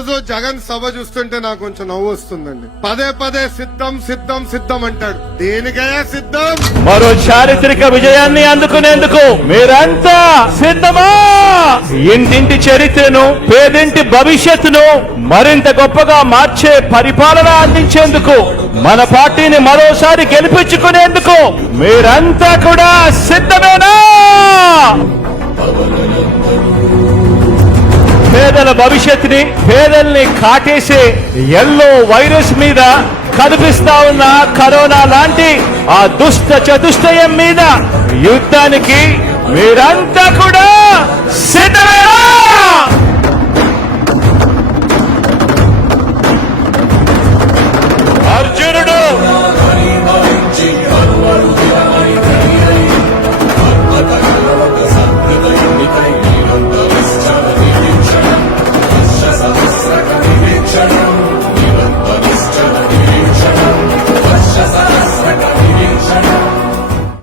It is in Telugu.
రోజు జగన్ సభ చూస్తుంటే నాకు కొంచెం నవ్వు వస్తుందండి. పదే పదే సిద్ధం సిద్ధం సిద్ధం అంటాడు. దేనికయ్యా సిద్ధం? మరో చారిత్రక విజయాన్ని అందుకునేందుకు మీరంతా సిద్ధమా? ఇంటింటి చరిత్రను, పేదింటి భవిష్యత్తును మరింత గొప్పగా మార్చే పరిపాలన అందించేందుకు, మన పార్టీని మరోసారి గెలిపించుకునేందుకు మీరంతా కూడా సిద్ధమేనా? పేదల భవిష్యత్తుని, పేదల్ని కాటేసే ఎల్లో వైరస్ మీద, కనిపిస్తా ఉన్న కరోనా లాంటి ఆ దుష్ట చతుష్టయం మీద యుద్ధానికి మీరంతా కూడా సిద్ధమేనా?